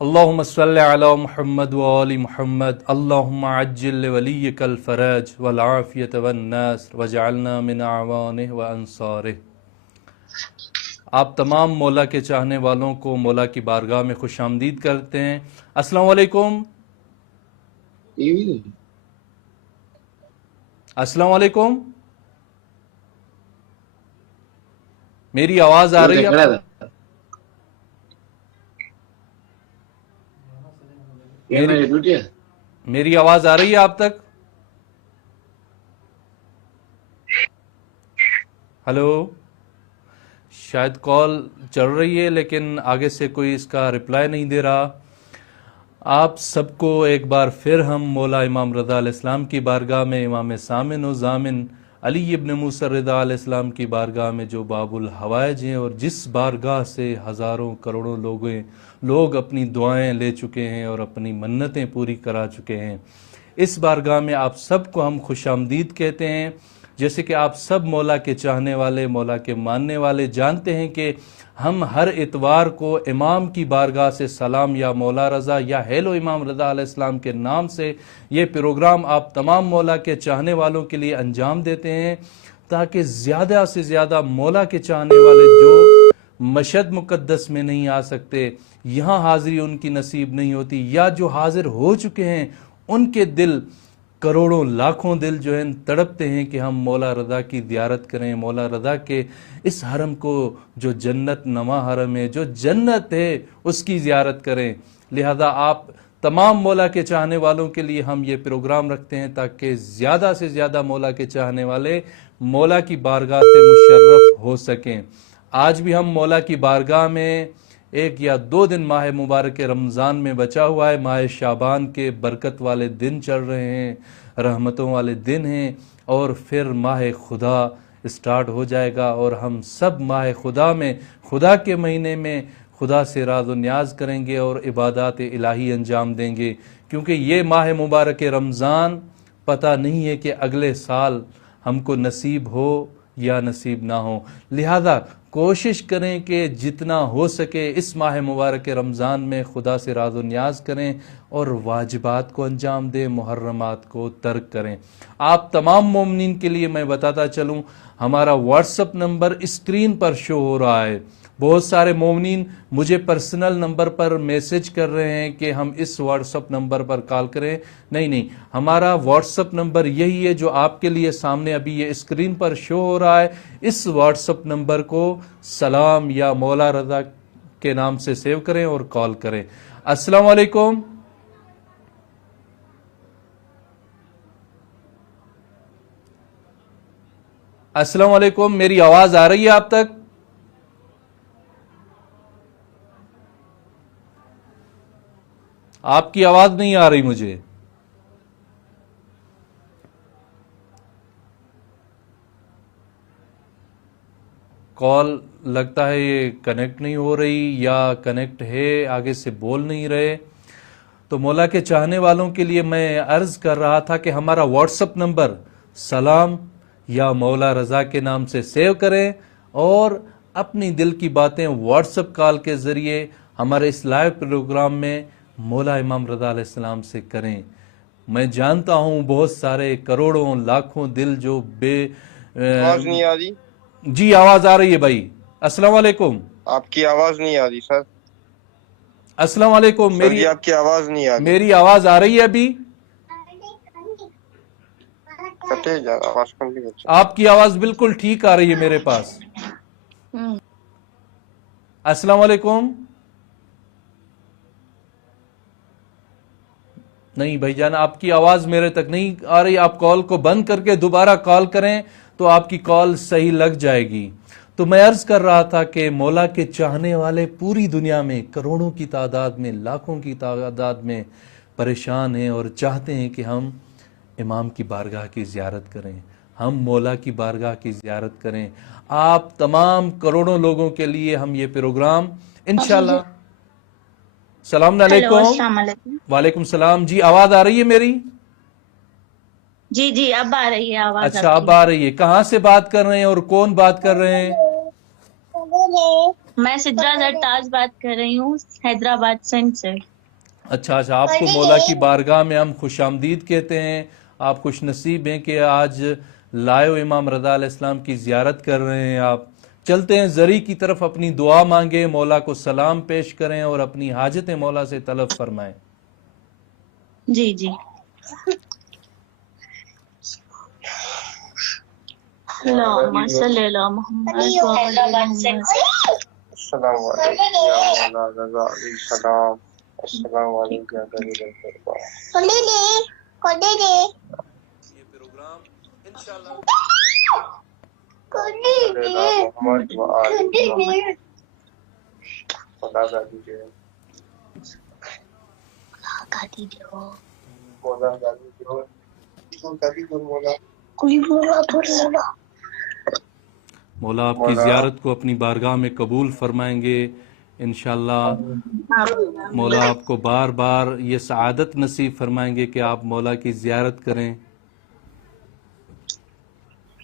اللہم صلی علی محمد و آل محمد اللہم عجل ولیک الفرج والعافیت والنصر وجعلنا من اعوانہ و انصارہ۔ آپ تمام مولا کے چاہنے والوں کو مولا کی بارگاہ میں خوش آمدید کرتے ہیں۔ السلام علیکم۔ السلام علیکم، میری آواز آ رہی ہے؟ میری آواز آ رہی ہے آپ تک؟ ہلو، شاید کال چل رہی ہے لیکن آگے سے کوئی اس کا رپلائی نہیں دے رہا۔ آپ سب کو ایک بار پھر ہم مولا امام رضا علیہ السلام کی بارگاہ میں، امام سامن و ضامن علی ابن موسیٰ رضا علیہ السلام کی بارگاہ میں، جو باب الحوائج ہیں اور جس بارگاہ سے ہزاروں کروڑوں لوگ اپنی دعائیں لے چکے ہیں اور اپنی منتیں پوری کرا چکے ہیں، اس بارگاہ میں آپ سب کو ہم خوش آمدید کہتے ہیں۔ جیسے کہ آپ سب مولا کے چاہنے والے، مولا کے ماننے والے جانتے ہیں کہ ہم ہر اتوار کو امام کی بارگاہ سے سلام یا مولا رضا یا ہیلو امام رضا علیہ السلام کے نام سے یہ پروگرام آپ تمام مولا کے چاہنے والوں کے لیے انجام دیتے ہیں، تاکہ زیادہ سے زیادہ مولا کے چاہنے والے جو مشہد مقدس میں نہیں آ سکتے، یہاں حاضری ان کی نصیب نہیں ہوتی، یا جو حاضر ہو چکے ہیں ان کے دل، کروڑوں لاکھوں دل جو ہیں تڑپتے ہیں کہ ہم مولا رضا کی زیارت کریں، مولا رضا کے اس حرم کو جو جنت نما حرم ہے، جو جنت ہے، اس کی زیارت کریں۔ لہذا آپ تمام مولا کے چاہنے والوں کے لیے ہم یہ پروگرام رکھتے ہیں تاکہ زیادہ سے زیادہ مولا کے چاہنے والے مولا کی بارگاہ سے مشرف ہو سکیں۔ آج بھی ہم مولا کی بارگاہ میں 1 یا 2 دن ماہ مبارک رمضان میں بچا ہوا ہے، ماہ شعبان کے برکت والے دن چل رہے ہیں، رحمتوں والے دن ہیں، اور پھر ماہ خدا اسٹارٹ ہو جائے گا، اور ہم سب ماہ خدا میں، خدا کے مہینے میں خدا سے راز و نیاز کریں گے اور عبادات الہی انجام دیں گے، کیونکہ یہ ماہ مبارک رمضان پتہ نہیں ہے کہ اگلے سال ہم کو نصیب ہو یا نصیب نہ ہو۔ لہذا کوشش کریں کہ جتنا ہو سکے اس ماہ مبارک رمضان میں خدا سے راز و نیاز کریں اور واجبات کو انجام دیں، محرمات کو ترک کریں۔ آپ تمام مومنین کے لیے میں بتاتا چلوں، ہمارا واٹس اپ نمبر اسکرین پر شو ہو رہا ہے۔ بہت سارے مومنین مجھے پرسنل نمبر پر میسج کر رہے ہیں کہ ہم اس واٹس اپ نمبر پر کال کریں۔ نہیں، ہمارا واٹس اپ نمبر یہی ہے جو آپ کے لیے سامنے ابھی یہ اسکرین پر شو ہو رہا ہے۔ اس واٹس اپ نمبر کو سلام یا مولا رضا کے نام سے سیو کریں اور کال کریں۔ السلام علیکم۔ السلام علیکم، میری آواز آ رہی ہے آپ تک؟ آپ کی آواز نہیں آ رہی مجھے۔ کال لگتا ہے یہ کنیکٹ نہیں ہو رہی، یا کنیکٹ ہے آگے سے بول نہیں رہے۔ تو مولا کے چاہنے والوں کے لیے میں عرض کر رہا تھا کہ ہمارا واٹس اپ نمبر سلام یا مولا رضا کے نام سے سیو کریں اور اپنی دل کی باتیں واٹس اپ کال کے ذریعے ہمارے اس لائیو پروگرام میں مولا امام رضا علیہ السلام سے کریں۔ میں جانتا ہوں بہت سارے کروڑوں لاکھوں دل جو آواز نہیں آ رہی؟ جی آواز آ رہی ہے بھائی۔ السلام علیکم۔ آپ کی آواز نہیں آ رہی سر۔ السلام علیکم۔ سر جی آپ کی آواز نہیں آ رہی۔ میری آواز آ رہی ہے ابھی؟ کٹے جا آواز کم بھی۔ آپ کی آواز بالکل ٹھیک آ رہی ہے میرے پاس۔ السلام علیکم۔ نہیں بھائی جان، آپ کی آواز میرے تک نہیں آ رہی۔ آپ کال کو بند کر کے دوبارہ کال کریں تو آپ کی کال صحیح لگ جائے گی۔ تو میں عرض کر رہا تھا کہ مولا کے چاہنے والے پوری دنیا میں کروڑوں کی تعداد میں، لاکھوں کی تعداد میں پریشان ہیں اور چاہتے ہیں کہ ہم امام کی بارگاہ کی زیارت کریں، ہم مولا کی بارگاہ کی زیارت کریں۔ آپ تمام کروڑوں لوگوں کے لیے ہم یہ پروگرام انشاءاللہ۔ السلام علیکم۔ السلام علیکم۔ وعلیکم السلام۔ جی آواز آ رہی ہے میری؟ جی اب آ رہی ہے آواز۔ اچھا اب آ رہی ہے۔ کہاں سے بات کر رہے ہیں اور کون بات کر رہے ہیں؟ میں سدرا زرتاج بات کر رہی ہوں حیدرآباد سندھ سے. اچھا اچھا، آپ کو مولا کی بارگاہ میں ہم خوش آمدید کہتے ہیں. آپ خوش نصیب ہیں کہ آج لائیو امام رضا علیہ السلام کی زیارت کر رہے ہیں. آپ چلتے ہیں زری کی طرف، اپنی دعا مانگیں، مولا کو سلام پیش کریں اور اپنی حاجتیں مولا سے طلب فرمائیں. جی جی. اللہم صلی علی محمد وعلی محمد. السلام علیکم یا مولا رضا علیہ السلام. السلام علیکم یا دلیل القربان. یہ پروگرام انشاءاللہ محمد و آل محمد. خدا کا دیجیے مولا کا دیجیے مولا. مولا آپ کی زیارت کو اپنی بارگاہ میں قبول فرمائیں گے انشاءاللہ. مولا آپ کو بار بار یہ سعادت نصیب فرمائیں گے کہ آپ مولا کی زیارت کریں.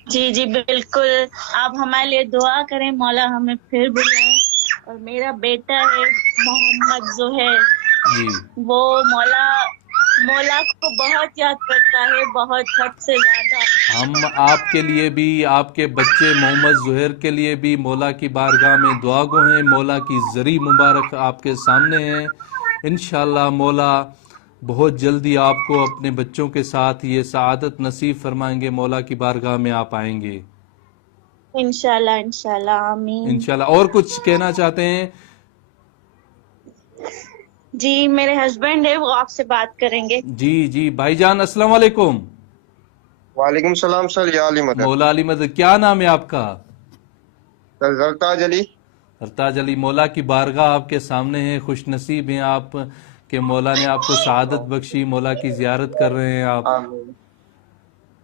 جی جی بالکل. آپ ہمارے لیے دعا کریں، مولا ہمیں پھر بلائیں. اور میرا بیٹا ہے محمد زہیر، جی وہ مولا کو بہت یاد کرتا ہے، بہت حد سے زیادہ. ہم آپ کے لیے بھی، آپ کے بچے محمد زہیر کے لیے بھی مولا کی بارگاہ میں دعا گو ہیں. مولا کی زری مبارک آپ کے سامنے ہیں. انشاءاللہ مولا بہت جلدی آپ کو اپنے بچوں کے ساتھ یہ سعادت نصیب فرمائیں گے. مولا کی بارگاہ میں آپ آئیں گے انشاءاللہ انشاءاللہ. آمین. انشاءاللہ. اور کچھ کہنا چاہتے ہیں؟ جی میرے ہسبینڈ ہے، وہ آپ سے بات کریں گے. جی جی بھائی جان السلام علیکم. وعلیکم السلام سر. یا علی مدد. مولا علی مدد. کیا نام ہے آپ کا؟ سر زرتاج علی. سرتاج علی. مولا کی بارگاہ آپ کے سامنے ہے. خوش نصیب ہیں آپ کہ مولا نے آپ کو سعادت بخشی. مولا کی زیارت کر رہے ہیں آپ. آمین.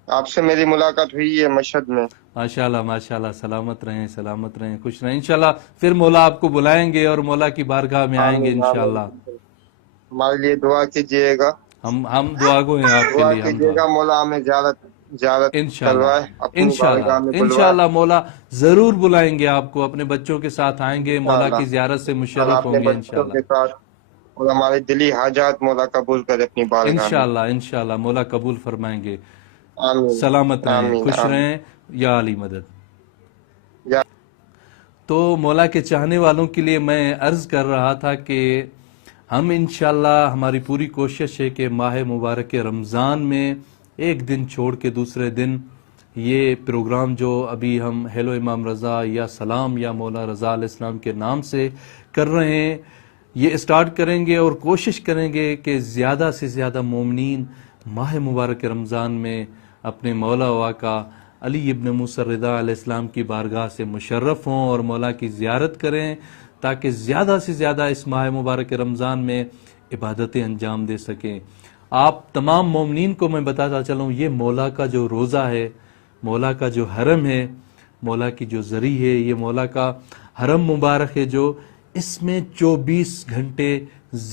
آپ سے میری ملاقات ہوئی ہے مشہد میں. ماشاءاللہ ماشاءاللہ. سلامت رہیں سلامت رہیں خوش رہیں. انشاءاللہ پھر مولا آپ کو بلائیں گے اور مولا کی بارگاہ میں آئیں گے آمین انشاءاللہ. آمین. ہمارے لیے دعا کیجیے گا. ہم دعا گو ہیں آپ کے دعا لیے. ہم کیجیے گا مولا ہمیں زیارت انشاءاللہ کروائے، اپنی انشاءاللہ بارگاہ میں بلوائے. انشاءاللہ. مولا ضرور بلائیں گے آپ کو. اپنے بچوں کے ساتھ آئیں گے، مولا انشاءاللہ کی زیارت سے اللہ مشرف اپنے ہوں گے بچوں انشاءاللہ. کے ساتھ اور ہمارے دلی حاجات مولا قبول کرے اپنی بارگاہ میں. انشاءاللہ انشاءاللہ مولا قبول فرمائیں گے. آمین سلامت رہیں آمین خوش آمین. رہیں. یا علی مدد. یا تو مولا کے چاہنے والوں کے لیے میں عرض کر رہا تھا کہ ہم انشاءاللہ ہماری پوری کوشش ہے کہ ماہ مبارک رمضان میں ایک دن چھوڑ کے دوسرے دن یہ پروگرام جو ابھی ہم ہیلو امام رضا یا سلام یا مولا رضا علیہ السلام کے نام سے کر رہے ہیں، یہ اسٹارٹ کریں گے اور کوشش کریں گے کہ زیادہ سے زیادہ مومنین ماہ مبارک رمضان میں اپنے مولا و آقا علی ابن موسیٰ رضا علیہ السلام کی بارگاہ سے مشرف ہوں اور مولا کی زیارت کریں تاکہ زیادہ سے زیادہ اس ماہ مبارک رمضان میں عبادتیں انجام دے سکیں. آپ تمام مومنین کو میں بتاتا چلوں، یہ مولا کا جو روزہ ہے، مولا کا جو حرم ہے، مولا کی جو زری ہے، یہ مولا کا حرم مبارک ہے جو اس میں 24 گھنٹے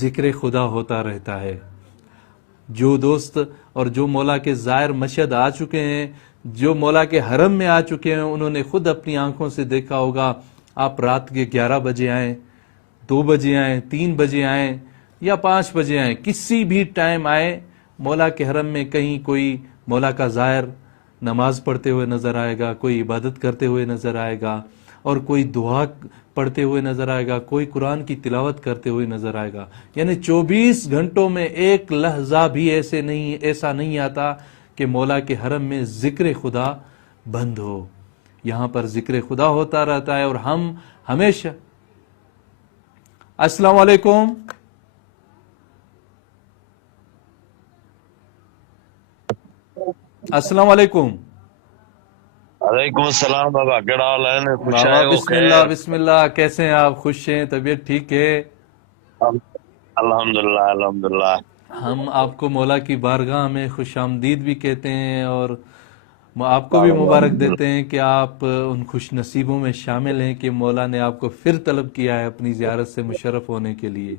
ذکر خدا ہوتا رہتا ہے. جو دوست اور جو مولا کے زائر مشہد آ چکے ہیں، جو مولا کے حرم میں آ چکے ہیں، انہوں نے خود اپنی آنکھوں سے دیکھا ہوگا. آپ رات کے 11 بجے آئیں، 2 بجے آئیں، 3 بجے آئیں یا 5 بجے آئیں، کسی بھی ٹائم آئیں، مولا کے حرم میں کہیں کوئی مولا کا زائر نماز پڑھتے ہوئے نظر آئے گا، کوئی عبادت کرتے ہوئے نظر آئے گا، اور کوئی دعا پڑھتے ہوئے نظر آئے گا، کوئی قرآن کی تلاوت کرتے ہوئے نظر آئے گا. یعنی 24 گھنٹوں میں ایک لحظہ بھی ایسا نہیں آتا کہ مولا کے حرم میں ذکر خدا بند ہو. یہاں پر ذکر خدا ہوتا رہتا ہے اور ہم ہمیشہ. السلام علیکم. السلام علیکم. وعلیکم السلام بابا، کیڑا حال ہے؟ خوش بابا آئے ہو؟ بسم اللہ بسم اللہ. کیسے ہیں آپ؟ خوش ہیں؟ طبیعت ٹھیک ہے؟ الحمدللہ الحمدللہ. ہم آپ کو مولا کی بارگاہ میں خوش آمدید بھی کہتے ہیں اور آپ کو بھی مبارک دیتے ہیں کہ آپ ان خوش نصیبوں میں شامل ہیں کہ مولا نے آپ کو پھر طلب کیا ہے اپنی زیارت سے مشرف ہونے کے لیے.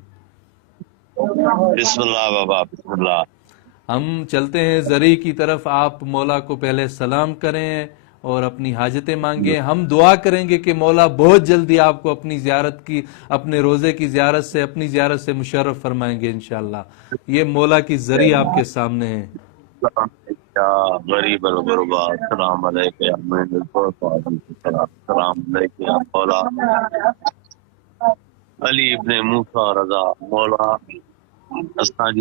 بسم اللہ بابا بسم اللہ. ہم چلتے ہیں زری کی طرف. آپ مولا کو پہلے سلام کریں اور اپنی حاجتیں مانگیں. ہم دعا کریں گے کہ مولا بہت جلدی آپ کو اپنی زیارت کی، اپنے روزے کی زیارت سے، اپنی زیارت سے مشرف فرمائیں گے انشاءاللہ. یہ مولا کی ذریعہ آپ کے سامنے ہے. غریب الغربا، السلام علیکم یا مین الفرقان، السلام علیکم یا مولا علی ابن موسیٰ رضا. مولا اساں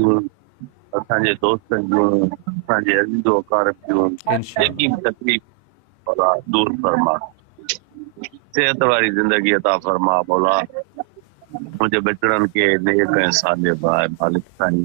دوستن جو اساں عزیز و اقارب جو انشاءاللہ یقین تکلیف مولا دور فرما، صحت والی زندگی عطا فرما. مولا مجھے بچڑن کے نیک ہیں صالح بھائی مالک سائیں،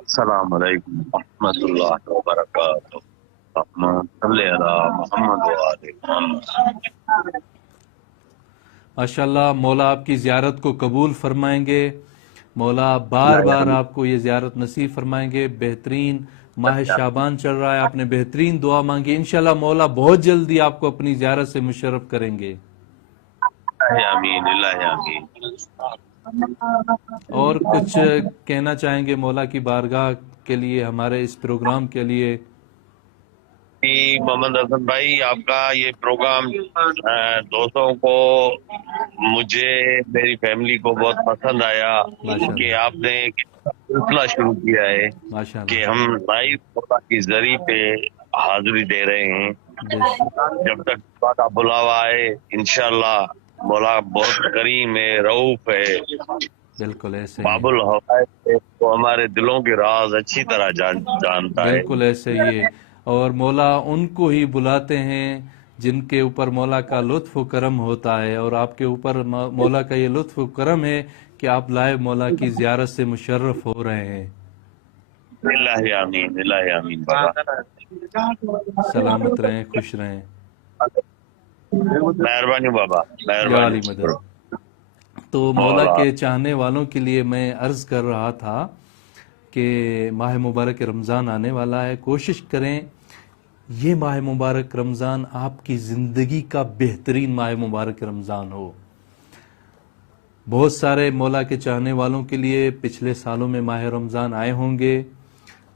السلام علیکم ورحمۃ اللہ وبرکاتہ. صلی علی محمد و آل محمد. ماشاءاللہ مولا آپ کی زیارت کو قبول فرمائیں گے. مولا بار بار آپ کو یہ زیارت نصیب فرمائیں گے. بہترین ماہ شعبان چل رہا ہے، آپ نے بہترین دعا مانگی، انشاءاللہ مولا بہت جلدی آپ کو اپنی زیارت سے مشرف کریں گے. آمین اللہ آمین. اور کچھ کہنا چاہیں گے مولا کی بارگاہ کے لیے، ہمارے اس پروگرام کے لیے؟ محمد حسن بھائی آپ کا یہ پروگرام دوستوں کو، مجھے، میری فیملی کو بہت پسند آیا کہ آپ نے سلسلہ شروع کیا ہے کہ ہم لائیو مولا کی ذریعے پہ حاضری دے رہے ہیں. جب تک مولا کا بلاوا ہے انشاءاللہ مولا بہت کریم ہے، رؤوف ہے، بالکل ایسے باب الحوائج ہے، وہ ہمارے دلوں کے راز اچھی طرح جانتا ہے. بالکل ایسے ہی. اور مولا ان کو ہی بلاتے ہیں جن کے اوپر مولا کا لطف و کرم ہوتا ہے، اور آپ کے اوپر مولا کا یہ لطف و کرم ہے کہ آپ لائیو مولا کی زیارت سے مشرف ہو رہے ہیں. اللہ آمین اللہ آمین. بابا سلامت رہیں، خوش رہیں. مہربانی بابا یا علی مہربانی. مدد. تو مولا کے چاہنے والوں کے لیے میں عرض کر رہا تھا کہ ماہ مبارک رمضان آنے والا ہے. کوشش کریں یہ ماہ مبارک رمضان آپ کی زندگی کا بہترین ماہ مبارک رمضان ہو. بہت سارے مولا کے چاہنے والوں کے لیے پچھلے سالوں میں ماہ رمضان آئے ہوں گے،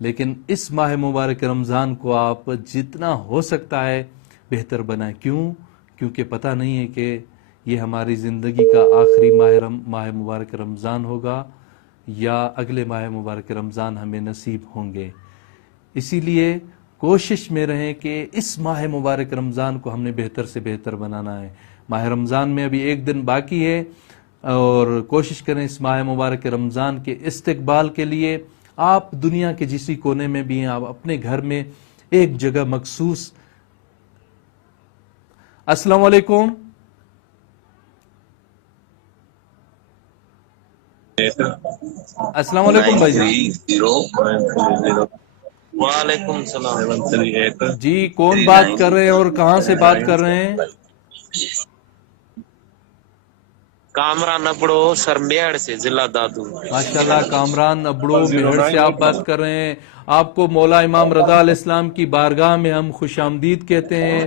لیکن اس ماہ مبارک رمضان کو آپ جتنا ہو سکتا ہے بہتر بنائیں. کیونکہ پتہ نہیں ہے کہ یہ ہماری زندگی کا آخری ماہ مبارک رمضان ہوگا یا اگلے ماہ مبارک رمضان ہمیں نصیب ہوں گے. اسی لیے کوشش میں رہیں کہ اس ماہ مبارک رمضان کو ہم نے بہتر سے بہتر بنانا ہے. ماہ رمضان میں ابھی ایک دن باقی ہے، اور کوشش کریں اس ماہ مبارک رمضان کے استقبال کے لیے آپ دنیا کے جسی کونے میں بھی ہیں، آپ اپنے گھر میں ایک جگہ مخصوص. السلام علیکم. السلام علیکم بھائی جی. وعلیکم السلام. جی کون بات کر رہے ہیں اور کہاں سے بات کر رہے ہیں؟ کامران ابڑو سرمیڑ سے، ضلع دادو. ماشاءاللہ کامران ابڑو میڑ سے آپ بات کر رہے ہیں. آپ کو مولا امام رضا علیہ السلام کی بارگاہ میں ہم خوش آمدید کہتے ہیں.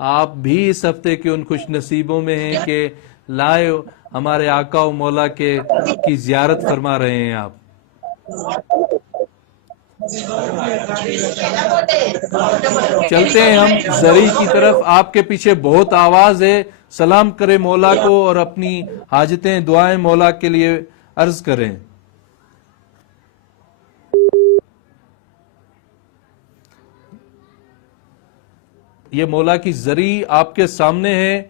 آپ بھی اس ہفتے کے ان خوش نصیبوں میں ہیں کہ لائیو ہمارے آقا و مولا کی زیارت فرما رہے ہیں آپ. چلتے ہیں ہم زری کی طرف. آپ کے پیچھے بہت آواز ہے. سلام کریں مولا کو اور اپنی حاجتیں دعائیں مولا کے لیے عرض کریں. یہ مولا کی زری آپ کے سامنے ہے.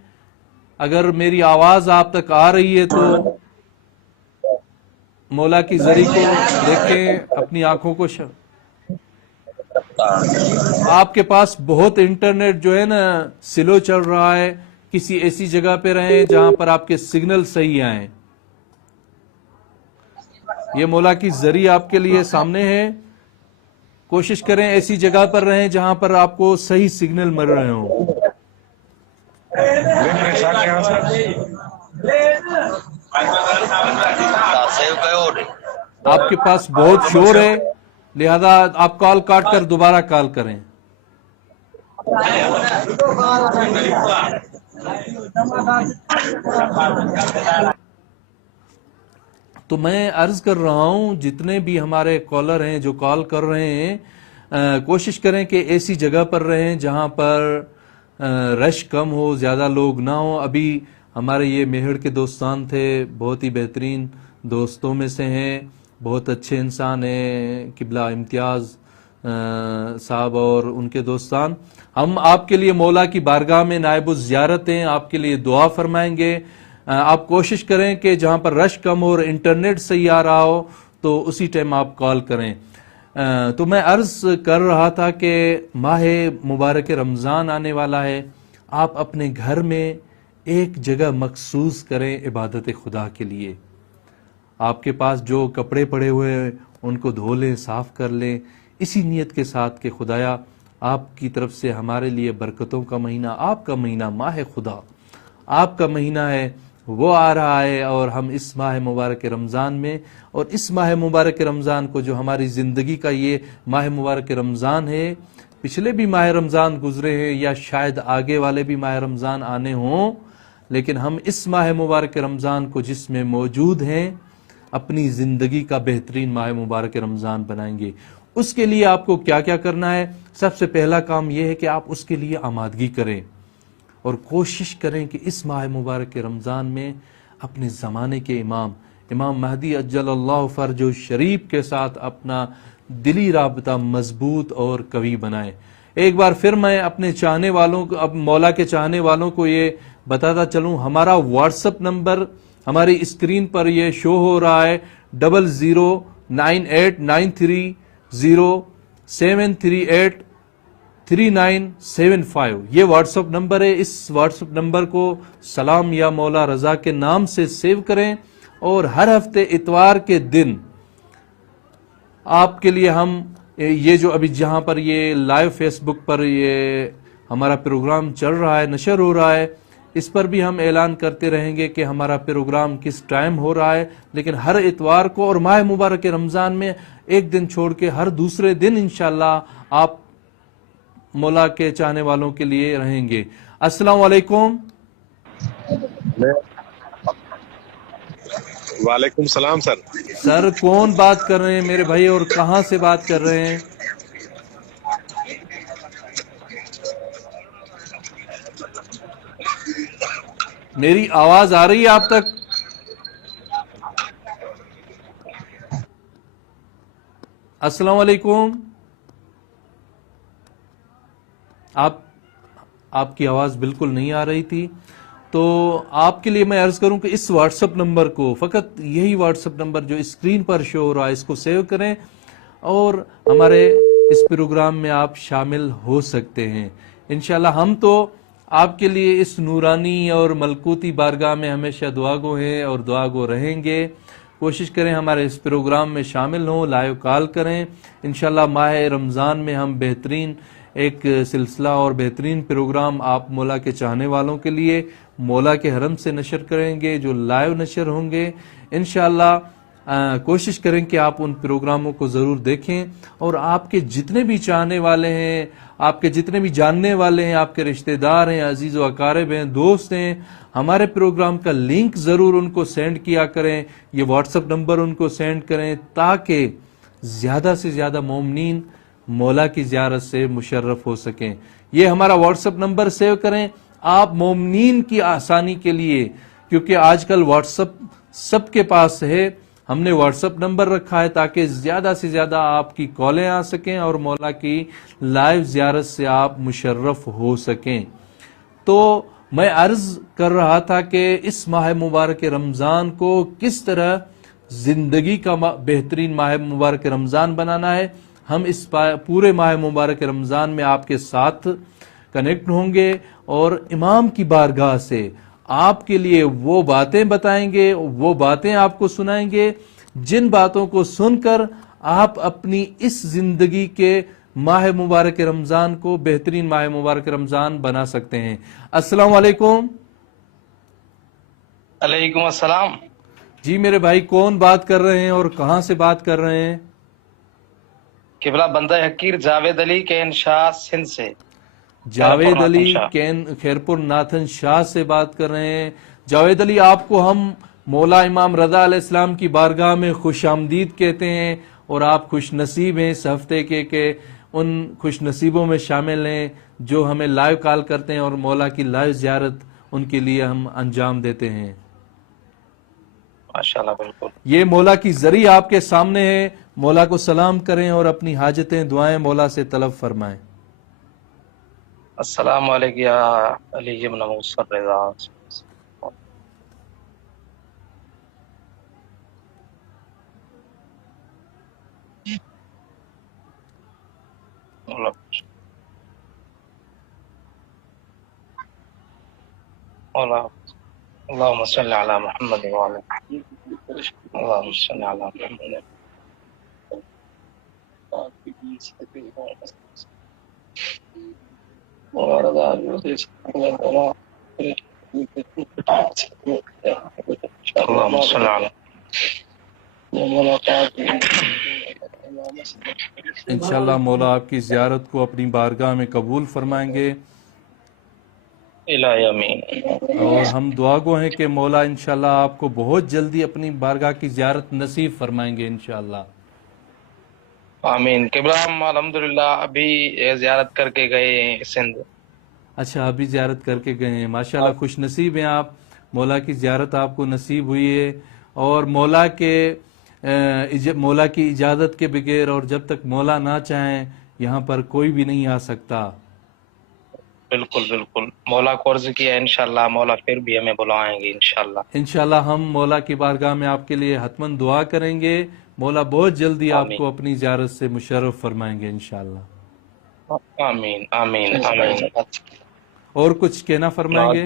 اگر میری آواز آپ تک آ رہی ہے تو مولا کی زری کو دیکھیں اپنی آنکھوں کو. آپ کے پاس بہت انٹرنیٹ جو ہے نا سلو چل رہا ہے. کسی ایسی جگہ پہ رہیں جہاں پر آپ کے سگنل صحیح آئیں. یہ مولا کی زری آپ کے لیے سامنے ہے. کوشش کریں ایسی جگہ پر رہیں جہاں پر آپ کو صحیح سگنل مل رہے ہوں. آپ کے پاس بہت شور ہے، لہذا آپ کال کاٹ کر دوبارہ کال کریں. تو میں عرض کر رہا ہوں جتنے بھی ہمارے کالر ہیں جو کال کر رہے ہیں کوشش کریں کہ ایسی جگہ پر رہیں جہاں پر رش کم ہو، زیادہ لوگ نہ ہوں. ابھی ہمارے یہ میہڑ کے دوستان تھے، بہت ہی بہترین دوستوں میں سے ہیں، بہت اچھے انسان ہیں قبلہ امتیاز صاحب اور ان کے دوستان. ہم آپ کے لیے مولا کی بارگاہ میں نائب الزیارت ہیں، آپ کے لیے دعا فرمائیں گے. آپ کوشش کریں کہ جہاں پر رش کم ہو اور انٹرنیٹ صحیح آ رہا ہو تو اسی ٹائم آپ کال کریں. تو میں عرض کر رہا تھا کہ ماہ مبارک رمضان آنے والا ہے. آپ اپنے گھر میں ایک جگہ مخصوص کریں عبادت خدا کے لیے. آپ کے پاس جو کپڑے پڑے ہوئے ہیں ان کو دھو لیں، صاف کر لیں، اسی نیت کے ساتھ کہ خدایا آپ کی طرف سے ہمارے لیے برکتوں کا مہینہ، آپ کا مہینہ ماہ خدا آپ کا مہینہ ہے، وہ آ رہا ہے. اور ہم اس ماہ مبارک رمضان میں، اور اس ماہ مبارک رمضان کو جو ہماری زندگی کا یہ ماہ مبارک رمضان ہے، پچھلے بھی ماہ رمضان گزرے ہیں یا شاید آگے والے بھی ماہ رمضان آنے ہوں، لیکن ہم اس ماہ مبارک رمضان کو جس میں موجود ہیں اپنی زندگی کا بہترین ماہ مبارک رمضان بنائیں گے. اس کے لیے آپ کو کیا کیا کرنا ہے؟ سب سے پہلا کام یہ ہے کہ آپ اس کے لیے آمادگی کریں اور کوشش کریں کہ اس ماہ مبارک رمضان میں اپنے زمانے کے امام مہدی عجل اللہ فرجہ شریف کے ساتھ اپنا دلی رابطہ مضبوط اور قوی بنائیں. ایک بار پھر میں اپنے چاہنے والوں کو، اب مولا کے چاہنے والوں کو یہ بتاتا چلوں، ہمارا واٹس ایپ نمبر ہماری اسکرین پر یہ شو ہو رہا ہے 00989307383975. یہ واٹس ایپ نمبر ہے. اس واٹس ایپ نمبر کو سلام یا مولا رضا کے نام سے سیو کریں، اور ہر ہفتے اتوار کے دن آپ کے لیے ہم یہ جو ابھی جہاں پر یہ لائیو فیس بک پر یہ ہمارا پروگرام چل رہا ہے، نشر ہو رہا ہے، اس پر بھی ہم اعلان کرتے رہیں گے کہ ہمارا پروگرام کس ٹائم ہو رہا ہے. لیکن ہر اتوار کو اور ماہ مبارک رمضان میں ایک دن چھوڑ کے ہر دوسرے دن انشاءاللہ آپ مولا کے چاہنے والوں کے لیے رہیں گے. السلام علیکم. وعلیکم السلام سر. سر کون بات کر رہے ہیں میرے بھائی، اور کہاں سے بات کر رہے ہیں؟ میری آواز آ رہی ہے آپ تک؟ السلام علیکم. آپ کی آواز بالکل نہیں آ رہی تھی. تو آپ کے لیے میں عرض کروں کہ اس واٹس ایپ نمبر کو، فقط یہی واٹس ایپ نمبر جو اسکرین پر شو ہو رہا ہے، اس کو سیو کریں اور ہمارے اس پروگرام میں آپ شامل ہو سکتے ہیں انشاءاللہ. ہم تو آپ کے لیے اس نورانی اور ملکوتی بارگاہ میں ہمیشہ دعا گو ہیں اور دعا گو رہیں گے. کوشش کریں ہمارے اس پروگرام میں شامل ہوں، لائیو کال کریں. انشاءاللہ ماہ رمضان میں ہم بہترین ایک سلسلہ اور بہترین پروگرام آپ مولا کے چاہنے والوں کے لیے مولا کے حرم سے نشر کریں گے، جو لائیو نشر ہوں گے. انشاءاللہ کوشش کریں کہ آپ ان پروگراموں کو ضرور دیکھیں، اور آپ کے جتنے بھی چاہنے والے ہیں، آپ کے جتنے بھی جاننے والے ہیں، آپ کے رشتہ دار ہیں، عزیز و اقارب ہیں، دوست ہیں، ہمارے پروگرام کا لنک ضرور ان کو سینڈ کیا کریں. یہ واٹس ایپ نمبر ان کو سینڈ کریں تاکہ زیادہ سے زیادہ مومنین مولا کی زیارت سے مشرف ہو سکیں. یہ ہمارا واٹس ایپ نمبر سیو کریں آپ مومنین کی آسانی کے لیے، کیونکہ آج کل واٹس ایپ سب کے پاس ہے. ہم نے واٹس ایپ نمبر رکھا ہے تاکہ زیادہ سے زیادہ آپ کی کالیں آ سکیں اور مولا کی لائیو زیارت سے آپ مشرف ہو سکیں. تو میں عرض کر رہا تھا کہ اس ماہ مبارک رمضان کو کس طرح زندگی کا بہترین ماہ مبارک رمضان بنانا ہے. ہم اس پورے ماہ مبارک رمضان میں آپ کے ساتھ کنیکٹ ہوں گے اور امام کی بارگاہ سے آپ کے لیے وہ باتیں بتائیں گے، وہ باتیں آپ کو سنائیں گے جن باتوں کو سن کر آپ اپنی اس زندگی کے ماہ مبارک رمضان کو بہترین ماہ مبارک رمضان بنا سکتے ہیں. السلام علیکم. علیکم السلام. جی میرے بھائی کون بات کر رہے ہیں اور کہاں سے بات کر رہے ہیں؟ قبلہ بندہ حقیر جاوید علی کے انشاء سندھ سے. جاوید علی خیرپور ناتھن شاہ سے بات کر رہے ہیں۔ جاوید علی، آپ کو ہم مولا امام رضا علیہ السلام کی بارگاہ میں خوش آمدید کہتے ہیں، اور آپ خوش نصیب ہیں اس ہفتے کے کہ ان خوش نصیبوں میں شامل ہیں جو ہمیں لائیو کال کرتے ہیں اور مولا کی لائیو زیارت ان کے لیے ہم انجام دیتے ہیں۔ ماشاءاللہ، بالکل۔ یہ مولا کی ذریع آپ کے سامنے ہے، مولا کو سلام کریں اور اپنی حاجتیں دعائیں مولا سے طلب فرمائیں۔ السلام علیکم یا علی ابن موسی رضا۔ اللهم صل على محمد وعلى اللهم صل على محمد اللهم صل على انشاءاللہ مولا آپ کی زیارت کو اپنی بارگاہ میں قبول فرمائیں گے، الہی امین۔ اور ہم دعا گو ہیں کہ مولا انشاءاللہ آپ کو بہت جلدی اپنی بارگاہ کی زیارت نصیب فرمائیں گے انشاءاللہ۔ آمین۔ قبلہ ہم الحمدللہ ابھی زیارت کر کے گئے ہیں سندھ۔ اچھا، ابھی زیارت کر کے گئے ہیں، ماشاءاللہ خوش نصیب ہیں آپ، مولا کی زیارت آپ کو نصیب ہوئی ہے، اور مولا کی اجازت کے بغیر اور جب تک مولا نہ چاہیں یہاں پر کوئی بھی نہیں آ سکتا۔ بالکل بالکل، مولا کو عرض کیا انشاءاللہ مولا پھر بھی ہمیں بلائیں گے انشاءاللہ۔ انشاءاللہ ہم مولا کی بارگاہ میں آپ کے لیے حتماً دعا کریں گے، مولا بہت جلدی آپ آمین کو اپنی زیارت سے مشرف فرمائیں گے انشاءاللہ۔ آمین آمین آمین۔ اور کچھ کہنا فرمائیں گے؟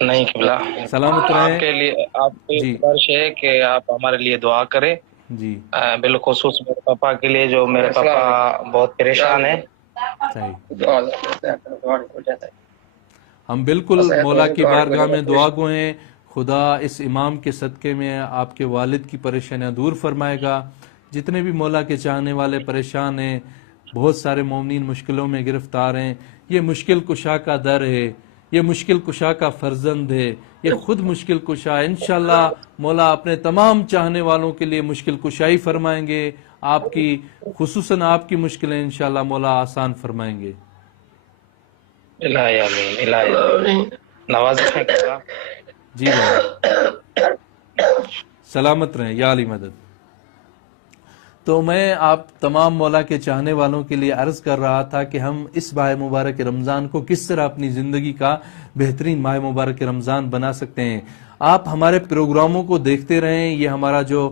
نہیں قبلہ، سلامت رہیں۔ آپ کے لیے آپ کی جی گزارش ہے کہ آپ ہمارے لیے دعا کریں، جی بالخصوص میرے پاپا کے لیے، جو میرے پاپا بہت پریشان ہیں۔ صحیح، ہم بالکل مولا کی بارگاہ میں دعا گو ہیں، خدا اس امام کے صدقے میں آپ کے والد کی پریشانیاں دور فرمائے گا۔ جتنے بھی مولا کے چاہنے والے پریشان ہیں، بہت سارے مومنین مشکلوں میں گرفتار ہیں، یہ مشکل کشا کا در ہے، یہ مشکل کشا کا فرزند ہے، یہ خود مشکل کشا ہے۔ انشاءاللہ مولا اپنے تمام چاہنے والوں کے لیے مشکل کشائی فرمائیں گے، آپ کی خصوصاً آپ کی مشکلیں انشاءاللہ مولا آسان فرمائیں گے۔ الہی آمین الہی آمین۔ نواز ہیں قبلہ۔ جی بھائی، سلامت رہیں یا علی مدد۔ تو میں آپ تمام مولا کے چاہنے والوں کے لیے عرض کر رہا تھا کہ ہم اس ماہ مبارک رمضان کو کس طرح اپنی زندگی کا بہترین ماہ مبارک رمضان بنا سکتے ہیں۔ آپ ہمارے پروگراموں کو دیکھتے رہیں، یہ ہمارا جو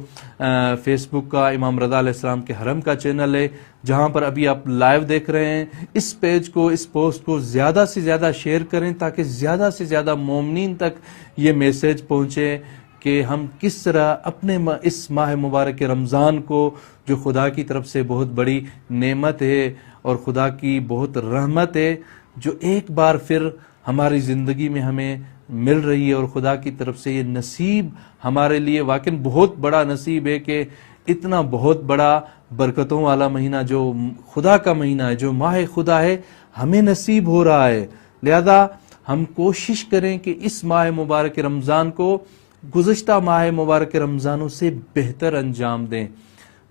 فیس بک کا امام رضا علیہ السلام کے حرم کا چینل ہے، جہاں پر ابھی آپ لائیو دیکھ رہے ہیں، اس پیج کو، اس پوسٹ کو زیادہ سے زیادہ شیئر کریں تاکہ زیادہ سے زیادہ مومنین تک یہ میسیج پہنچے کہ ہم کس طرح اپنے اس ماہ مبارک رمضان کو، جو خدا کی طرف سے بہت بڑی نعمت ہے اور خدا کی بہت رحمت ہے، جو ایک بار پھر ہماری زندگی میں ہمیں مل رہی ہے، اور خدا کی طرف سے یہ نصیب ہمارے لیے واقعی بہت بڑا نصیب ہے کہ اتنا بہت بڑا برکتوں والا مہینہ جو خدا کا مہینہ ہے، جو ماہ خدا ہے، ہمیں نصیب ہو رہا ہے۔ لہذا ہم کوشش کریں کہ اس ماہ مبارک رمضان کو گزشتہ ماہ مبارک رمضانوں سے بہتر انجام دیں۔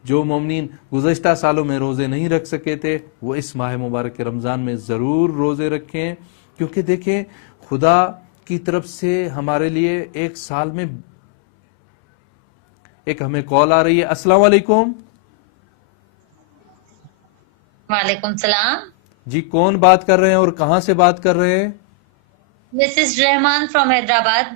جو مومنین گزشتہ سالوں میں روزے نہیں رکھ سکے تھے، وہ اس ماہ مبارک رمضان میں ضرور روزے رکھیں، کیونکہ دیکھیں خدا کی طرف سے ہمارے لیے ایک سال میں ایک ہمیں کال آ رہی ہے۔ السلام علیکم۔ وعلیکم السلام۔ جی کون بات کر رہے ہیں اور کہاں سے بات کر رہے ہیں؟ Mrs Rahman from Hyderabad.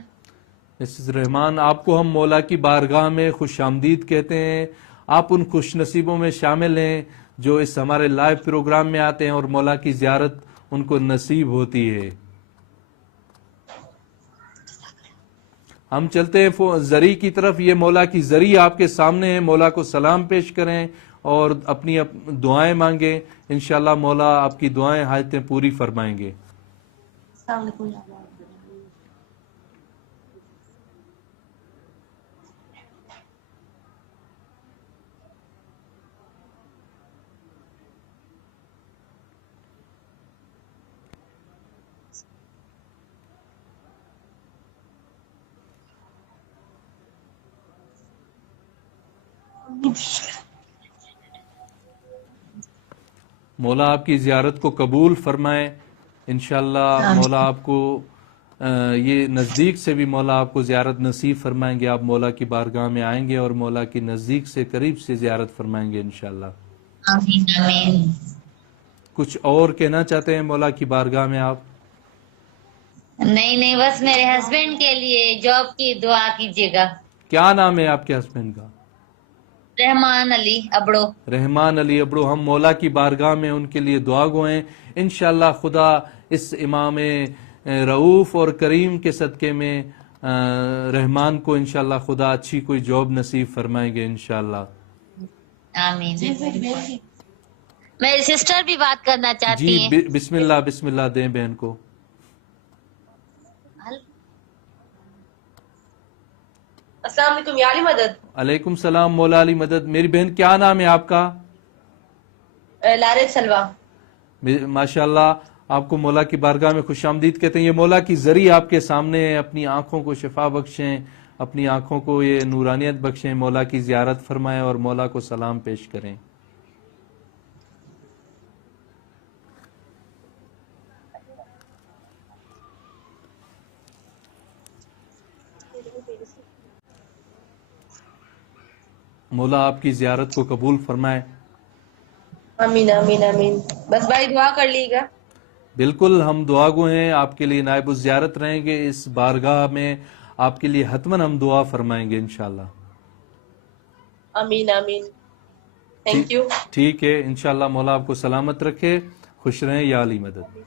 Mrs Rahman, آپ کو ہم مولا کی بارگاہ میں خوش آمدید کہتے ہیں۔ آپ ان خوش نصیبوں میں شامل ہیں جو اس ہمارے لائیو پروگرام میں آتے ہیں اور مولا کی زیارت ان کو نصیب ہوتی ہے۔ ہم چلتے ہیں زری کی طرف، یہ مولا کی زری آپ کے سامنے ہے، مولا کو سلام پیش کریں اور اپنی دعائیں مانگیں، انشاءاللہ مولا آپ کی دعائیں حاجتیں پوری فرمائیں گے۔ السلام علیکم۔ مولا آپ کی زیارت کو قبول فرمائے انشاءاللہ. مولا آپ کو یہ نزدیک سے بھی مولا آپ کو زیارت نصیب فرمائیں گے. آپ مولا کی بارگاہ میں آئیں گے اور مولا کی نزدیک سے قریب سے زیارت فرمائیں گے انشاءاللہ. آمین آمین. کچھ اور کہنا چاہتے ہیں مولا کی بارگاہ میں آپ؟ نہیں بس میرے ہسبینڈ کے لیے جاب کی دعا کیجیے گا. کیا نام ہے آپ کے ہسبینڈ کا؟ رحمان علی ابڑو. رحمان علی ابڑو. ہم مولا کی بارگاہ میں ان کے لیے دعا گوئیں. انشاءاللہ خدا اس امام رعوف اور کریم کے صدقے میں رحمان کو انشاءاللہ خدا اچھی کوئی جاب نصیب فرمائیں گے انشاءاللہ. آمین. میری سسٹر بھی بات کرنا چاہتی جی ہیں. بسم اللہ بسم اللہ دیں بہن کو. السلام علیکم یا علی مدد. علیکم السلام مولا علی مدد. میری بہن کیا نام ہے آپ کا؟ لارج سلوا. ماشاءاللہ آپ کو مولا کی بارگاہ میں خوش آمدید کہتے ہیں. یہ مولا کی ذریعہ آپ کے سامنے ہے. اپنی آنکھوں کو شفا بخشیں, اپنی آنکھوں کو یہ نورانیت بخشیں. مولا کی زیارت فرمائیں اور مولا کو سلام پیش کریں. مولا آپ کی زیارت کو قبول فرمائے. آمین آمین آمین. بس بھائی دعا کر لیے گا. بالکل ہم دعا گو ہیں. آپ کے لیے نائب الزیارت رہیں گے اس بارگاہ میں. آپ کے لیے حتماً ہم دعا فرمائیں گے انشاءاللہ. آمین آمین. Thank you. ٹھیک ہے انشاءاللہ. مولا آپ کو سلامت رکھے. خوش رہیں یا علی مدد.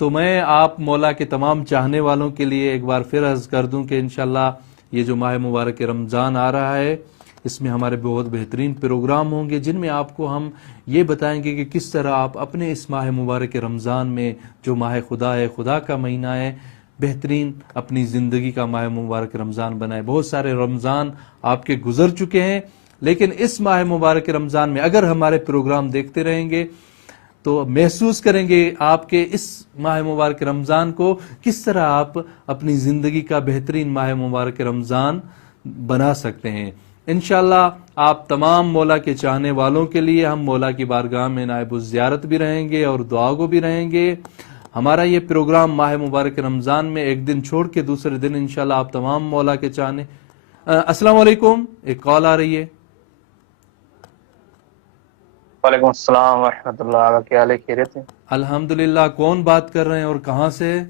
تو میں آپ مولا کے تمام چاہنے والوں کے لیے ایک بار پھر عرض کر دوں کہ انشاءاللہ یہ جو ماہ مبارک رمضان آ رہا ہے اس میں ہمارے بہت بہترین پروگرام ہوں گے جن میں آپ کو ہم یہ بتائیں گے کہ کس طرح آپ اپنے اس ماہ مبارک رمضان میں جو ماہ خدا ہے, خدا کا مہینہ ہے, بہترین اپنی زندگی کا ماہ مبارک رمضان بنائے. بہت سارے رمضان آپ کے گزر چکے ہیں لیکن اس ماہ مبارک رمضان میں اگر ہمارے پروگرام دیکھتے رہیں گے تو محسوس کریں گے آپ کے اس ماہ مبارک رمضان کو کس طرح آپ اپنی زندگی کا بہترین ماہ مبارک رمضان بنا سکتے ہیں. انشاءاللہ آپ تمام مولا کے چاہنے والوں کے لیے ہم مولا کی بارگاہ میں نائب الزیارت بھی رہیں گے اور دعا گو بھی رہیں گے. ہمارا یہ پروگرام ماہ مبارک رمضان میں ایک دن چھوڑ کے دوسرے دن انشاءاللہ آپ تمام مولا کے چاہنے. السلام علیکم, ایک کال آ رہی ہے. وعلیکم السلام ورحمۃ اللہ. کیا حال ہے؟ خیریت ہے؟ الحمدللہ. کون بات کر رہے ہیں اور کہاں سے؟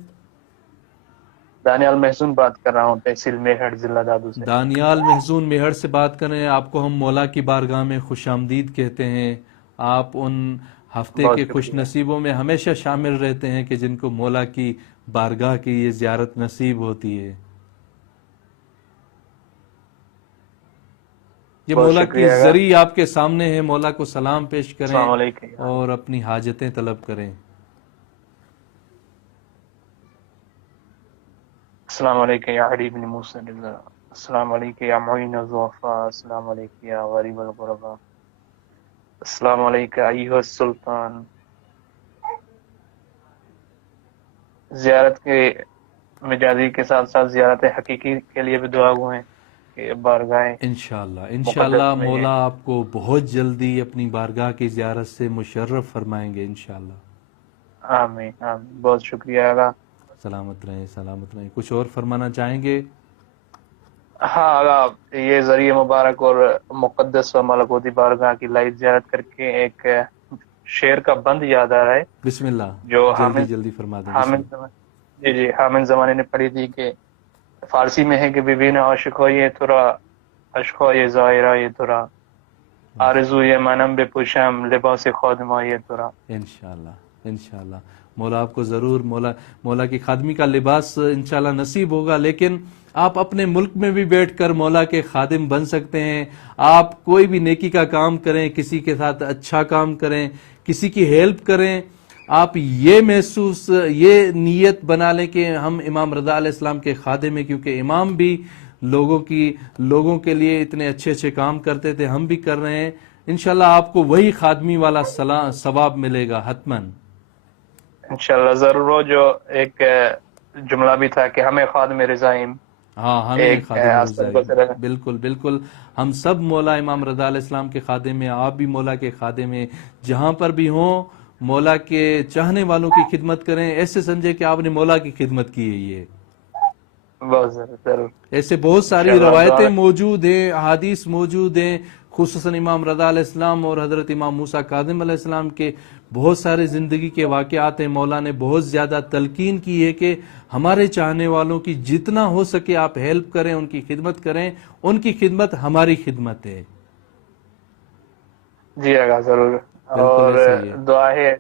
دانیال محسون بات کر رہا ہوں, تحصیل میہر, ضلع دادو سے. دانیال محسون میہر سے بات کر رہے ہیں. آپ کو ہم مولا کی بارگاہ میں خوش آمدید کہتے ہیں. آپ ان ہفتے بہت کے شکریہ. خوش نصیبوں میں ہمیشہ شامل رہتے ہیں کہ جن کو مولا کی بارگاہ کی یہ زیارت نصیب ہوتی ہے. یہ بہت مولا کی شکریہ. ذریعہ آپ کے سامنے ہے. مولا کو سلام پیش کریں السلام علیکم. اور اپنی حاجتیں طلب کریں. السلام علیکم یا علی بن موسیٰ, السلام علیکم یا معین الضعفاء, السلام علیکم یا غریب الغرباء, السلام علیکم ایھا السلطان. زیارت کے مجازی کے ساتھ ساتھ زیارت حقیقی کے لیے بھی دعا گو ہیں کہ بارگاہیں انشاءاللہ مولا آپ کو بہت جلدی اپنی بارگاہ کی زیارت سے مشرف فرمائیں گے انشاءاللہ. آمین آمین. بہت شکریہ آقا. سلامت رہیں سلامت رہیں. کچھ اور فرمانا چاہیں گے؟ ہاں آقا, یہ ذریعہ مبارک اور مقدس و ملکوتی بارگاہ کی لائیو زیارت کر کے ایک شعر کا بند یاد آ رہا ہے. بسم اللہ. جو جلدی فرما دیں. حامد زمانے نے پڑھی تھی کہ فارسی میں ہے کہ بی نے عاشق ہو یہ ترا عشق ہو یہ ظاہرہ یہ ترا آرزو یہ منم بے پوشم لباس خادمہ یہ ترا. انشاءاللہ مولا آپ کو ضرور مولا کی خادمی کا لباس انشاءاللہ نصیب ہوگا. لیکن آپ اپنے ملک میں بھی بیٹھ کر مولا کے خادم بن سکتے ہیں. آپ کوئی بھی نیکی کا کام کریں, کسی کے ساتھ اچھا کام کریں, کسی کی ہیلپ کریں. آپ یہ نیت بنا لیں کہ ہم امام رضا علیہ السلام کے خادم ہیں, کیونکہ امام بھی لوگوں کے لیے اتنے اچھے اچھے کام کرتے تھے, ہم بھی کر رہے ہیں. انشاءاللہ آپ کو وہی خادمی والا ثواب ملے گا حتماً. انشاءاللہ ضرور. جو ایک جملہ بھی تھا کہ ہمیں خادم رضائیم ہاں ہمیں ایک خادم آستن کو رضا بالکل بالکل، ہم سب مولا امام رضا علیہ السلام کے خادم ہیں، آپ بھی مولا کے خادم ہیں، جہاں پر بھی ہوں مولا کے چاہنے والوں کی خدمت کریں، ایسے سمجھے کہ آپ نے مولا کی خدمت کی ہے. یہ بہت ضرور ایسے بہت ساری انشاءاللہ روایتیں دعا موجود ہیں، احادیث موجود ہیں، خصوصاً امام رضا علیہ السلام اور حضرت امام موسیٰ کاظم علیہ السلام کے بہت سارے زندگی کے واقعات ہیں. مولا نے بہت زیادہ تلقین کی ہے کہ ہمارے چاہنے والوں کی جتنا ہو سکے آپ ہیلپ کریں، ان کی خدمت کریں، ان کی خدمت ہماری خدمت ہے. جی آقا ضرور. بالکل اور ایسا ہی ہے دعا ہے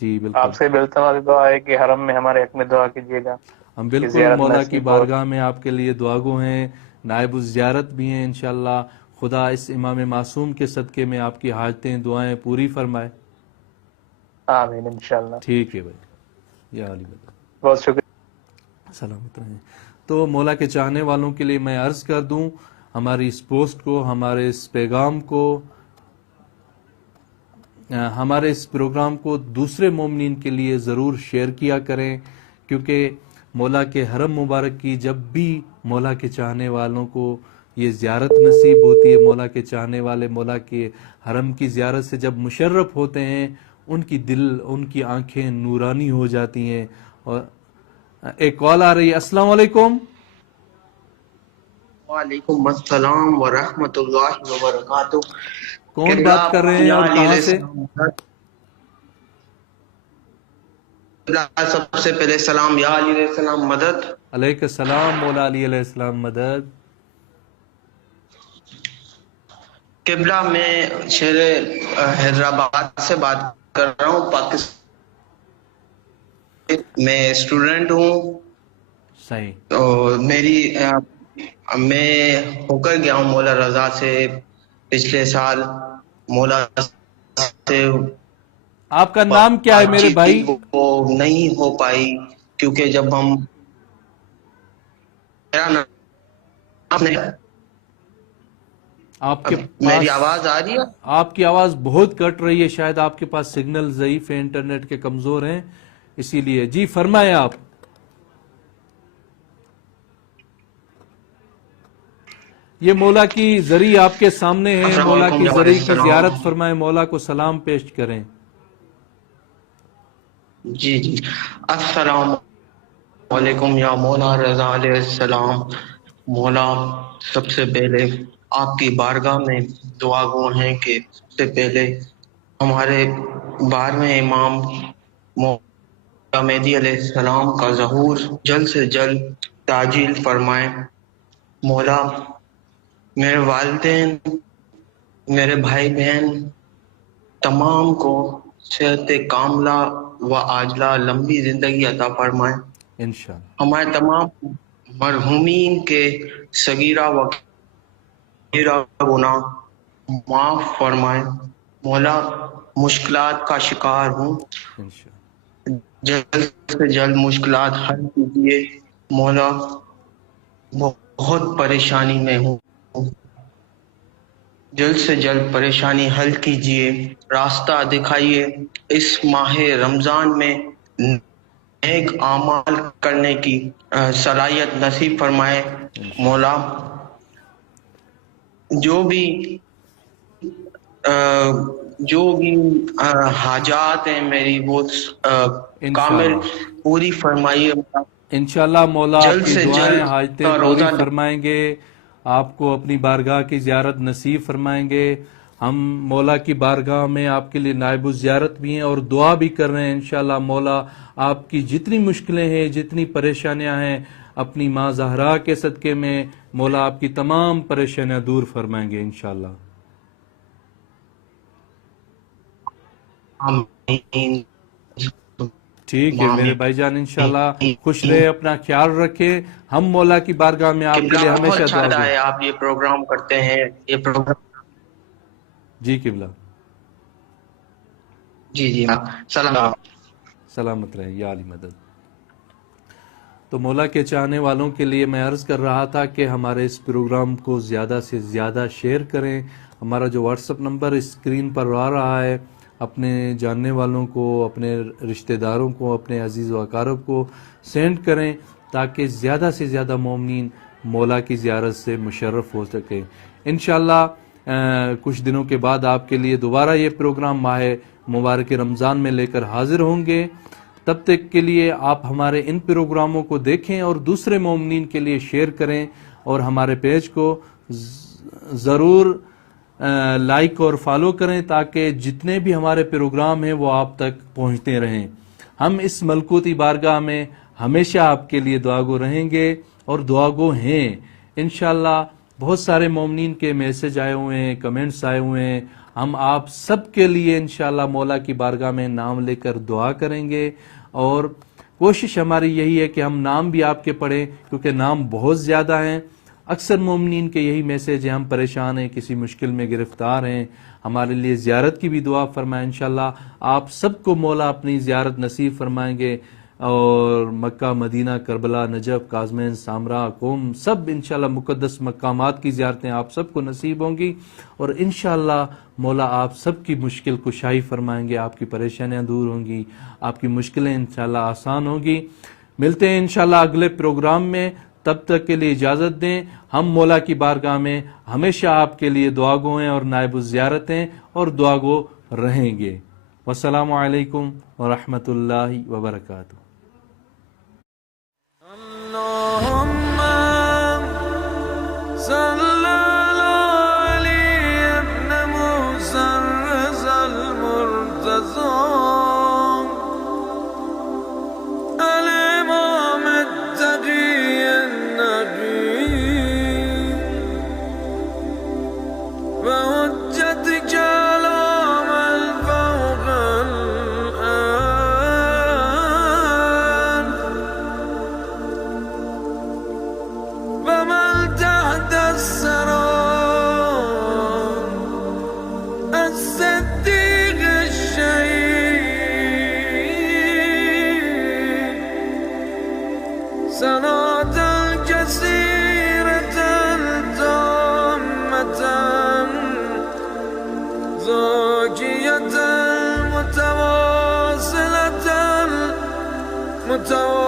جی بالکل. آپ سے بالتماس دعا ہے کہ حرم میں ہمارے حق میں دعا کیجیے گا ہم کہ بالکل زیارت مولا کی نصیب ہو. بارگاہ میں آپ کے لیے دعاگو ہیں، نائب الزیارت بھی ہیں انشاءاللہ. خدا اس امام معصوم کے صدقے میں آپ کی حاجتیں دعائیں پوری فرمائے. آمین انشاءاللہ. ٹھیک ہے بھائی، یا علی بھائی بہت شکریہ. سلامت رہیں. تو مولا کے چاہنے والوں کے لیے میں عرض کر دوں، ہماری اس پوسٹ کو، ہمارے اس پیغام کو، ہمارے اس پروگرام کو دوسرے مومنین کے لیے ضرور شیئر کیا کریں، کیونکہ مولا کے حرم مبارک کی جب بھی مولا کے چاہنے والوں کو یہ زیارت نصیب ہوتی ہے، مولا کے چاہنے والے مولا کے حرم کی زیارت سے جب مشرف ہوتے ہیں، ان کی دل، ان کی آنکھیں نورانی ہو جاتی ہیں. اور ایک کال آ رہی ہے. السلام علیکم. وعلیکم السلام ورحمۃ اللہ وبرکاتہ. کون بات کر رہے ہیں اور کہاں سے؟ سب سے پہلے سلام یا علی علیہ السلام مدد. علیہ السلام مولا علی علیہ السلام مدد. قبلہ میں شہر حیدرآباد سے بات کر رہا ہوں، پاکستان میں اسٹوڈنٹ ہوں. صحیح. اور میں ہو کر گیا ہوں مولا رضا سے پچھلے سال. مولا سے آپ کا نام کیا ہے میرے بھائی؟ وہ نہیں ہو پائی کیونکہ جب ہم آپ کے میری پاس آواز آ رہی ہے؟ آپ کی آواز بہت کٹ رہی ہے، شاید آپ کے پاس سگنل ضعیف ہے، انٹرنیٹ کے کمزور ہیں اسی لیے. جی فرمائیں آپ. یہ مولا کی ذریع آپ کے سامنے ہے، السلام مولا علیکم کی یا ذریع کی السلام. زیارت فرمائیں، مولا کو سلام پیش کریں. جی السلام علیکم یا مولا رضا علیہ السلام. مولا سب سے پہلے آپ کی بارگاہ میں دعا گو ہیں کہ سب سے پہلے ہمارے 12ویں امام مولا مہدی علیہ السلام کا ظہور جلد سے جلد تعجیل فرمائیں. مولا میرے والدین، میرے بھائی بہن تمام کو صحت کاملہ و عاجلہ لمبی زندگی عطا فرمائیں. انشاءاللہ. ہمارے تمام مرحومین کے صغیرہ و کبیرہ گناہ معاف فرمائیں. مولا مشکلات کا شکار ہوں، انشاءاللہ. جلد سے جلد مشکلات حل کیجیے. مولا بہت پریشانی میں ہوں، جلد سے جلد پریشانی حل کیجیے، راستہ دکھائیے. اس ماہ رمضان میں نیک اعمال کرنے کی صلاحیت نصیب فرمائے. مولا جو بھی حاجات ہیں میری وہ کامل پوری فرمائیے. انشاءاللہ مولا آپ کی دعائیں حاجتیں پوری روزہ فرمائیں گے، آپ کو اپنی بارگاہ کی زیارت نصیب فرمائیں گے. ہم مولا کی بارگاہ میں آپ کے لیے نائب الزیارت بھی ہیں اور دعا بھی کر رہے ہیں. انشاءاللہ مولا آپ کی جتنی مشکلیں ہیں، جتنی پریشانیاں ہیں، اپنی ماں زہرا کے صدقے میں مولا آپ کی تمام پریشانیاں دور فرمائیں گے انشاءاللہ. آمین. ٹھیک ہے میرے بھائی جان، انشاءاللہ خوش رہے، اپنا خیال رکھیں. ہم مولا کی بارگاہ میں آپ کے لیے بہت ہمیشہ اچھا دعا لگتا گو. ہے آپ یہ پروگرام کرتے ہیں. یہ پروگرام جی قبلہ. جی سلام. سلامت رہیں یا علی مدد. تو مولا کے چاہنے والوں کے لیے میں عرض کر رہا تھا کہ ہمارے اس پروگرام کو زیادہ سے زیادہ شیئر کریں. ہمارا جو واٹس اپ نمبر اسکرین پر آ رہا ہے، اپنے جاننے والوں کو، اپنے رشتہ داروں کو، اپنے عزیز و اقارب کو سینڈ کریں تاکہ زیادہ سے زیادہ مومنین مولا کی زیارت سے مشرف ہو سکیں. انشاءاللہ کچھ دنوں کے بعد آپ کے لیے دوبارہ یہ پروگرام ماہ مبارک رمضان میں لے کر حاضر ہوں گے. تب تک کے لیے آپ ہمارے ان پروگراموں کو دیکھیں اور دوسرے مومنین کے لیے شیئر کریں اور ہمارے پیج کو ضرور لائک اور فالو کریں تاکہ جتنے بھی ہمارے پروگرام ہیں وہ آپ تک پہنچتے رہیں. ہم اس ملکوتی بارگاہ میں ہمیشہ آپ کے لیے دعا گو رہیں گے اور دعا گو ہیں. انشاءاللہ بہت سارے مومنین کے میسج آئے ہوئے ہیں, کمنٹس آئے ہوئے ہیں. ہم آپ سب کے لیے انشاءاللہ مولا کی بارگاہ میں نام لے کر دعا کریں گے اور کوشش ہماری یہی ہے کہ ہم نام بھی آپ کے پڑھیں کیونکہ نام بہت زیادہ ہیں. اکثر مومنین کے یہی میسج ہے, ہم پریشان ہیں, کسی مشکل میں گرفتار ہیں, ہمارے لیے زیارت کی بھی دعا فرمائیں. انشاءاللہ آپ سب کو مولا اپنی زیارت نصیب فرمائیں گے اور مکہ, مدینہ, کربلا, نجف, کاظمین, سامرا, قم سب انشاءاللہ مقدس مقامات کی زیارتیں آپ سب کو نصیب ہوں گی اور انشاءاللہ مولا آپ سب کی مشکل کشائی فرمائیں گے, آپ کی پریشانیاں دور ہوں گی, آپ کی مشکلیں انشاءاللہ آسان ہوں گی. ملتے ہیں انشاءاللہ اگلے پروگرام میں, تب تک کے لیے اجازت دیں. ہم مولا کی بارگاہ میں ہمیشہ آپ کے لیے دعا گو ہیں اور نائب الزیارت ہیں اور دعا گو رہیں گے. والسلام علیکم ورحمۃ اللہ وبرکاتہ. متواصلة